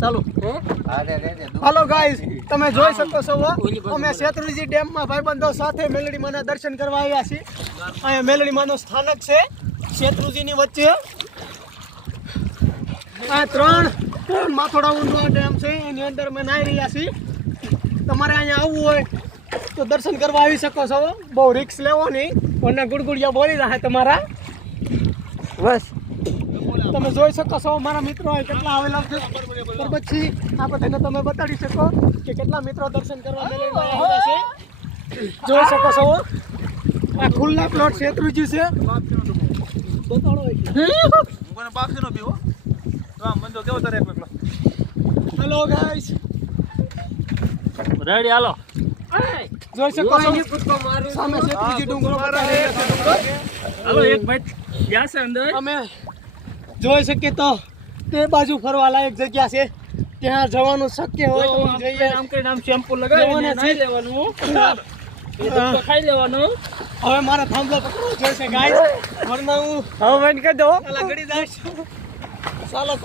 ચાલો હાલો ગાઈસ, તમે જોઈ શકો છો અમે શેત્રુંજી ડેમમાં ભાઈબંધો સાથે મેલડી માના દર્શન કરવા આવ્યા છીએ. અહીંયા મેલડી માનું સ્થાનક છે શેત્રુંજીની વચ્ચે. આ ત્રણ માથોડા ઊંડો ડેમ છે, એની અંદર અમે નાહી રહ્યા છીએ. તમારે અહીંયા આવવું હોય તો દર્શન કરવા આવી શકો છો. બહુ રિક્સ લેવો નહીં, અને ગુડગુડિયા બોલી રહ્યા તમારા. બસ તમે જોઈ શકો છો મારા મિત્રો કેટલા આવેલા છે. ત્યાર પછી આ બધાને તમે બતાડી શકો કે કેટલા મિત્રો દર્શન કરવા મેળવીને આવ્યા છે. જોઈ શકો છો આ ખુલ્લા પ્લોટ શેત્રુંજી છે. હેલો ગાઈસ, રેડી હાલો. જોઈ શકો છો સામે શેત્રુંજી ડુંગરો બતાવી રહ્યા છે. હાલો એક ભાઈ ગયા છે અંદર. અમે જોઈ શકીએ તો તે બાજુ ફરવા લાયક જગ્યા છે, ત્યાં જવાનું શક્ય હોય તો જઈએ. આમ કરીને આમ શેમ્પુ લગાવીને નાઈ લેવાનું, ખાઈ લેવાનું. હવે મારા થાંભલો પકડવો જોઈશે ગાઈસ, વરના હું હવે બંધ કરી દો. ઘડી જાય ચાલો.